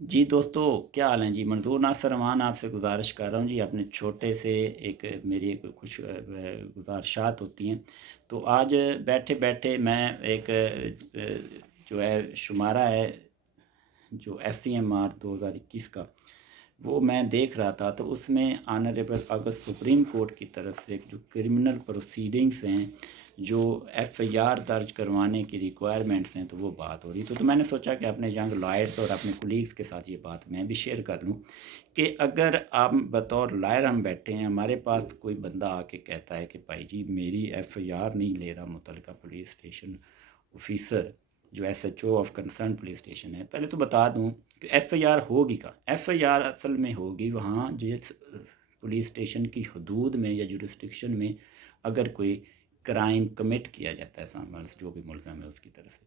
जी दोस्तों, क्या हाल है जी? मंज़ूर नासिर अमान आपसे गुज़ारिश कर रहा हूँ जी, अपने छोटे से एक मेरी एक कुछ गुज़ारिशात होती हैं। तो आज बैठे-बैठे मैं एक जो है शुमारा है जो एससीएमआर 2021 का, वो मैं देख रहा था। तो उसमें ऑनरेबल अगर सुप्रीम कोर्ट की तरफ से जो क्रिमिनल प्रोसीडिंग्स हैं, जो एफआईआर दर्ज करवाने की रिक्वायरमेंट्स हैं, तो वो बात हो रही। तो मैंने सोचा कि अपने यंग लॉयर्स और अपने कोलीग्स के साथ ये बात मैं भी शेयर कर लूँ कि अगर आप बतौर लॉयर हम बैठे हैं, हमारे पास कोई बंदा आके कहता है कि भाई जी मेरी एफआईआर नहीं ले रहा मुतलका पुलिस स्टेशन ऑफिसर, जो SHO of concern police station है। पहले तो बता दूं कि एफआईआर होगी कहाँ। एफआईआर असल में होगी वहाँ जिस पुलिस स्टेशन की हदूद में या जुरिस्डिक्शन में अगर कोई क्राइम कमिट किया जाता है सामने जो भी मुलज़म है उसकी तरफ से,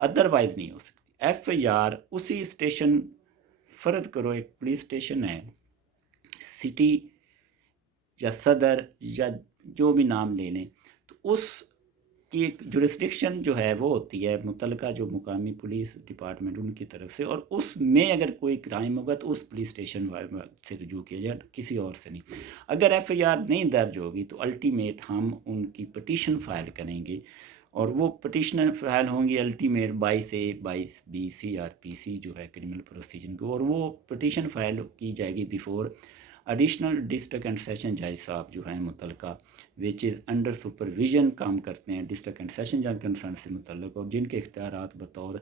अदरवाइज़ नहीं हो सकती एफआईआर। उसी स्टेशन, फ़र्ज़ करो एक पुलिस स्टेशन है, सिटी या सदर या जो भी नाम ले लें, तो उस की एक जुरिस्डिक्शन जो है वो होती है मुतलका जो मुकामी पुलिस डिपार्टमेंट उनकी तरफ से, और उसमें अगर कोई क्राइम होगा तो उस पुलिस स्टेशन से रुजू किया जाए, किसी और से नहीं। अगर एफआईआर नहीं दर्ज होगी तो अल्टीमेट हम उनकी पटिशन फाइल करेंगे, और वो पटिशन फाइल होंगी अल्टीमेट 22A 22B CRPC जो है क्रिमिनल प्रोसीजर को, और वो पटिशन फाइल की जाएगी before additional district and session जज साहब जो हैं मुतलका, विच इज़ अंडर सुपरविजन काम करते हैं डिस्ट्रिक्ट एंड सेशन जज कंसर्न से मुतल्लक, और जिनके इख्तियारात बतौर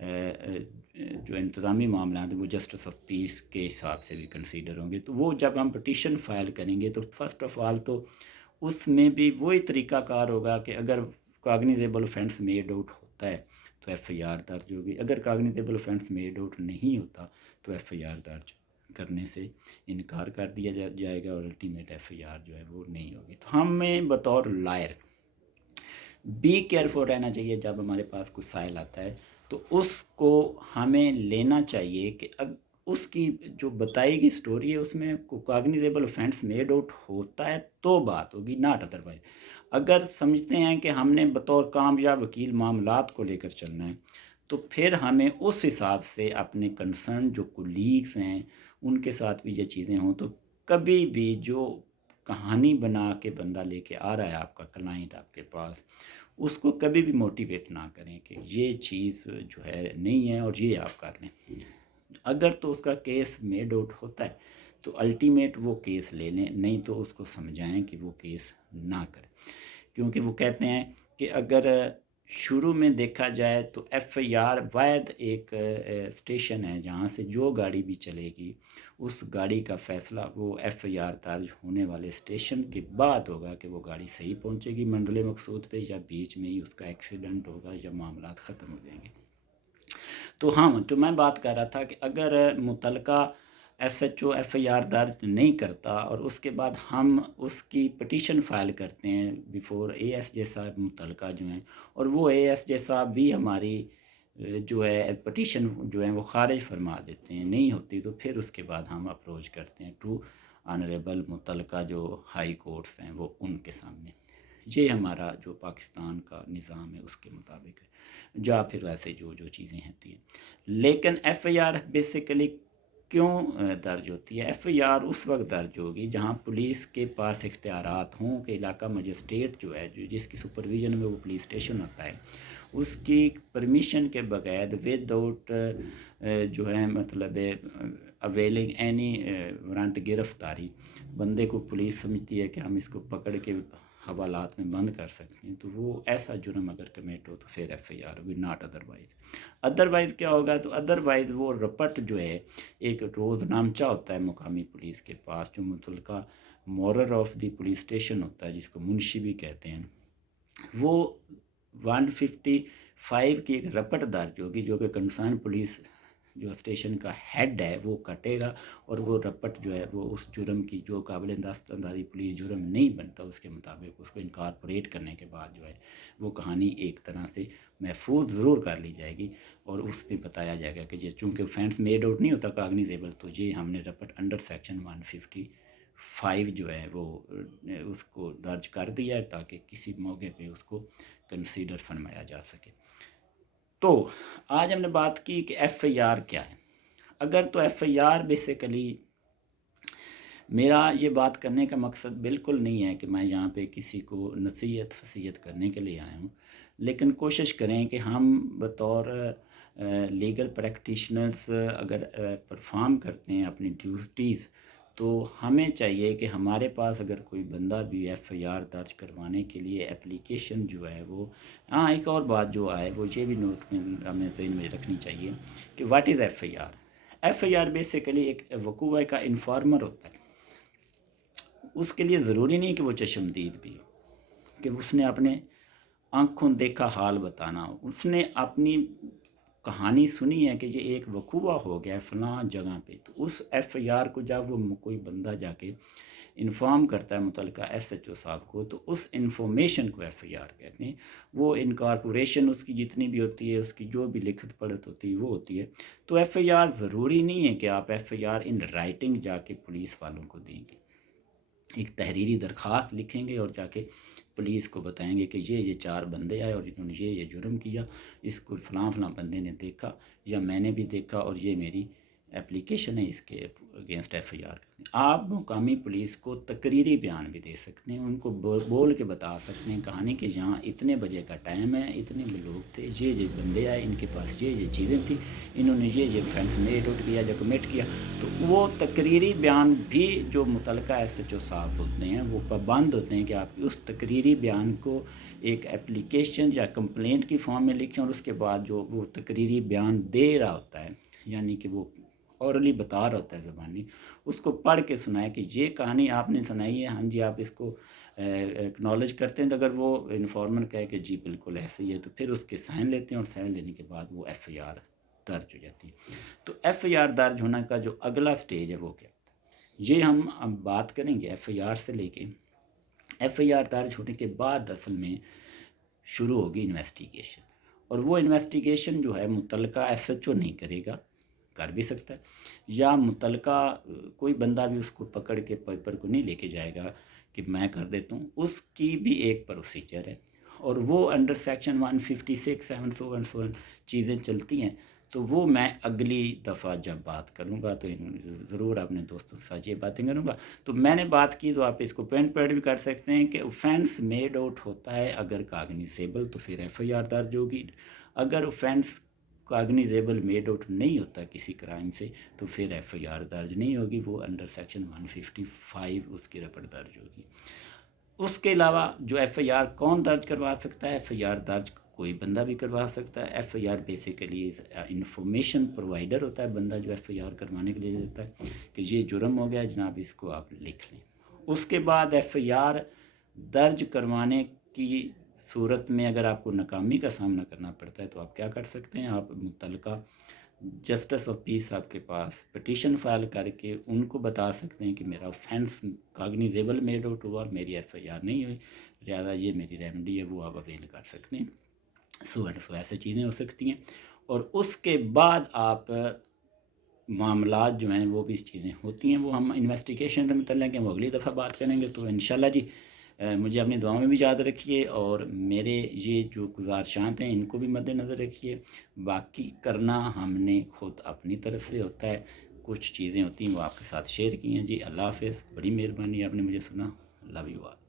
जो इंतज़ामी मामला हैं वो जस्टिस ऑफ पीस के हिसाब से भी कंसीडर होंगे। तो वो जब हम पटिशन फाइल करेंगे तो फ़र्स्ट ऑफ़ ऑल तो उसमें भी वही तरीक़ाकार होगा कि अगर कॉग्निजेबल ऑफेंस मेड आउट होता है तो एफआईआर दर्ज होगी, अगर कॉग्निजेबल ऑफेंस मेड आउट नहीं होता तो एफआईआर दर्ज करने से इनकार कर दिया जाएगा, और अल्टीमेट एफआईआर जो है वो नहीं होगी। तो हमें बतौर लायर बी केयरफुल रहना चाहिए जब हमारे पास कोई साइल आता है, तो उसको हमें लेना चाहिए कि अब उसकी जो बताई गई स्टोरी है उसमें कॉग्निजेबल ऑफेंस मेड आउट होता है तो बात होगी, नॉट अदरवाइज। अगर समझते हैं कि हमने बतौर कामयाब वकील मामलात को लेकर चलना है, तो फिर हमें उस हिसाब से अपने कंसर्न जो कोलीग्स हैं उनके साथ भी ये चीज़ें हों। तो कभी भी जो कहानी बना के बंदा लेके आ रहा है आपका क्लाइंट आपके पास, उसको कभी भी मोटिवेट ना करें कि ये चीज़ जो है नहीं है और ये आप कर लें। अगर तो उसका केस मेड आउट होता है तो अल्टीमेट वो केस ले लें, नहीं तो उसको समझाएं कि वो केस ना करें। क्योंकि वो कहते हैं कि अगर शुरू में देखा जाए तो एफआईआर वायद एक स्टेशन है जहाँ से जो गाड़ी भी चलेगी उस गाड़ी का फ़ैसला वो एफआईआर दर्ज होने वाले स्टेशन के बाद होगा कि वो गाड़ी सही पहुँचेगी मंजिल मकसूद पे, या बीच में ही उसका एक्सीडेंट होगा या मामलात ख़त्म हो जाएंगे। तो हाँ, जो मैं बात कर रहा था कि अगर मुतलका एसएचओ एफआईआर दर्ज नहीं करता और उसके बाद हम उसकी पटिशन फाइल करते हैं बिफोर एएसजे साहब मुतलका जो हैं, और वो एएसजे साहब भी हमारी जो है पटिशन जो है वो खारिज फरमा देते हैं, नहीं होती, तो फिर उसके बाद हम अप्रोच करते हैं टू ऑनरेबल मुतलका जो हाई कोर्ट्स हैं वो उनके सामने। ये हमारा जो पाकिस्तान का निज़ाम है उसके मुताबिक है, या फिर वैसे जो जो चीज़ें होती हैं। लेकिन एफआईआर बेसिकली क्यों दर्ज होती है? एफआईआर उस वक्त दर्ज होगी जहां पुलिस के पास इख्तियारात हों कि इलाका मजिस्ट्रेट जो है जो जिसकी सुपरविजन में वो पुलिस स्टेशन होता है, उसकी परमिशन के बगैर विदाउट जो है मतलब अवेलिंग एनी वारंट गिरफ्तारी, बंदे को पुलिस समझती है कि हम इसको पकड़ के हवालात में बंद कर सकते हैं, तो वो ऐसा जुर्म अगर कमिट हो तो फिर एफआईआर होगी, नॉट अदरवाइज। अदरवाइज़ क्या होगा? तो अदरवाइज़ वो रपट जो है एक रोज़नामचा होता है मुकामी पुलिस के पास जो मुतलका मोरर ऑफ द पुलिस स्टेशन होता है जिसको मुंशी भी कहते हैं, वो 155 की एक रपट दर्ज होगी जो कि कंसर्न पुलिस जो स्टेशन का हेड है वो कटेगा, और वो रपट जो है वो उस जुर्म की जो काबिल दस्तंदारी पुलिस जुर्म नहीं बनता उसके मुताबिक उसको इनकॉर्पोरेट करने के बाद जो है वो कहानी एक तरह से महफूज ज़रूर कर ली जाएगी, और उस पर बताया जाएगा कि ये चूँकि ऑफेंस मेड आउट नहीं होता कॉग्निजेबल, तो ये हमने रपट अंडर सेक्शन 155 जो है वो उसको दर्ज कर दिया है ताकि किसी मौके पे उसको कंसीडर फरमाया जा सके। तो आज हमने बात की कि एफआईआर क्या है। اگر تو ایف آئی آر بیسیکلی، میرا یہ بات کرنے کا مقصد بالکل نہیں ہے کہ میں یہاں پہ کسی کو نصیحت فصیحت کرنے کے لیے آیا ہوں، لیکن کوشش کریں کہ ہم بطور لیگل پریکٹیشنرز اگر پرفارم کرتے ہیں اپنی ڈیوٹیز، تو ہمیں چاہیے کہ ہمارے پاس اگر کوئی بندہ بھی ایف آئی آر درج کروانے کے لیے اپلیکیشن جو ہے وہ، ہاں ایک اور بات جو آئے وہ یہ بھی نوٹ ہمیں ذہن میں رکھنی چاہیے کہ what is F I R. F I R basically ایک وقوع کا انفارمر ہوتا ہے. اس کے لیے ضروری نہیں کہ وہ چشمدید بھی ہو، کہ اس نے اپنے آنکھوں دیکھا حال بتانا ہو. اس نے اپنی کہانی سنی ہے کہ یہ ایک وقوع ہو گیا فلاں جگہ پہ، تو اس ایف آئی آر کو جب وہ کوئی بندہ جا کے انفارم کرتا ہے متعلقہ ایس ایچ او صاحب کو، تو اس انفارمیشن کو ایف آئی آر کہتے ہیں. وہ انکارپوریشن اس کی جتنی بھی ہوتی ہے، اس کی جو بھی لکھت پڑھت ہوتی ہے وہ ہوتی ہے. تو ایف آئی آر ضروری نہیں ہے کہ آپ F I R in writing جا کے پولیس والوں کو دیں گے. ایک تحریری درخواست لکھیں گے اور جا کے پولیس کو بتائیں گے کہ یہ 4 بندے آئے اور انہوں نے یہ جرم کیا، اس کو فلاں فلاں بندے نے دیکھا یا میں نے بھی دیکھا اور یہ میری اپلیکیشن ہے اس کے اگینسٹ ایف آئی آر. آپ مقامی پولیس کو تقریری بیان بھی دے سکتے ہیں، ان کو بول کے بتا سکتے ہیں کہانی کہ یہاں اتنے بجے کا ٹائم ہے، اتنے لوگ تھے، یہ بندے آئے، ان کے پاس یہ چیزیں تھیں، انہوں نے یہ فینس میڈ آؤٹ کیا یا کمٹ کیا. تو وہ تقریری بیان بھی جو متعلقہ ایس ایچ او صاحب ہوتے ہیں وہ پابند ہوتے ہیں کہ آپ اس تقریری بیان کو ایک اپلیکیشن یا کمپلینٹ کی فارم میں لکھیں، اور اس کے بعد جو وہ تقریری بیان دے رہا ہوتا ہے، یعنی کہ وہ اورلی بتا رہا ہوتا ہے زبانی، اس کو پڑھ کے سنائے کہ یہ کہانی آپ نے سنائی ہے، ہاں جی آپ اس کو اکنالج کرتے ہیں. تو اگر وہ انفارمر کہے کہ جی بالکل ایسے ہی ہے، تو پھر اس کے سائن لیتے ہیں، اور سائن لینے کے بعد وہ ایف آئی آر درج ہو جاتی ہے. تو ایف آئی آر درج ہونے کا جو اگلا سٹیج ہے وہ کیا ہوتا ہے، یہ ہم اب بات کریں گے ایف آئی آر سے لے کے. ایف آئی آر درج ہونے کے بعد اصل میں شروع ہوگی انویسٹیگیشن، اور وہ انویسٹیگیشن جو ہے متعلقہ ایس ایچ او نہیں کرے گا، کر بھی سکتا ہے، یا متعلقہ کوئی بندہ بھی اس کو پکڑ کے پیپر کو نہیں لے کے جائے گا کہ میں کر دیتا ہوں. اس کی بھی ایک پروسیجر ہے، اور وہ انڈر سیکشن 156 700 چیزیں چلتی ہیں. تو وہ میں اگلی دفعہ جب بات کروں گا تو ضرور اپنے دوستوں کے ساتھ یہ باتیں کروں گا. تو میں نے بات کی تو آپ اس کو پوائنٹ بھی کر سکتے ہیں کہ اوفینس میڈ آؤٹ ہوتا ہے اگر کاگنیزیبل تو پھر ایف آئی آر درج ہوگی. اگر اوفینس کاگنیزیبل میڈ آؤٹ نہیں ہوتا کسی کرائم سے تو پھر ایف آئی آر درج نہیں ہوگی، وہ انڈر سیکشن 155 اس کی رپٹ درج ہوگی. اس کے علاوہ جو ایف آئی آر کون درج کروا سکتا ہے، ایف آئی آر درج کوئی بندہ بھی کروا سکتا ہے. F I R basically information provider ہوتا ہے بندہ جو ایف آئی آر کروانے کے لیے دیتا ہے کہ یہ جرم ہو گیا جناب، اس کو آپ لکھ لیں. اس کے بعد ایف آئی آر درج کروانے کی صورت میں اگر آپ کو ناکامی کا سامنا کرنا پڑتا ہے تو آپ کیا کر سکتے ہیں، آپ متعلقہ جسٹس آف پیس صاحب کے پاس پٹیشن فائل کر کے ان کو بتا سکتے ہیں کہ میرا offense کاگنیزیبل میڈ آؤٹ ہوا اور میری ایف آئی آر نہیں ہوئی، لہٰذا یہ میری ریمیڈی ہے وہ آپ اویل کر سکتے ہیں. سو ایسے چیزیں ہو سکتی ہیں. اور اس کے بعد آپ معاملات جو ہیں وہ بھی اس چیزیں ہوتی ہیں، وہ ہم انویسٹیگیشن سے متعلق ہیں وہ اگلی دفعہ بات کریں گے. تو انشاءاللہ جی مجھے اپنی دعاؤں میں بھی یاد رکھیے، اور میرے یہ جو گزارشات ہیں ان کو بھی مد نظر رکھیے. باقی کرنا ہم نے خود اپنی طرف سے ہوتا ہے، کچھ چیزیں ہوتی ہیں وہ آپ کے ساتھ شیئر کی ہیں. جی اللہ حافظ، بڑی مہربانی آپ نے مجھے سنا. Love you all.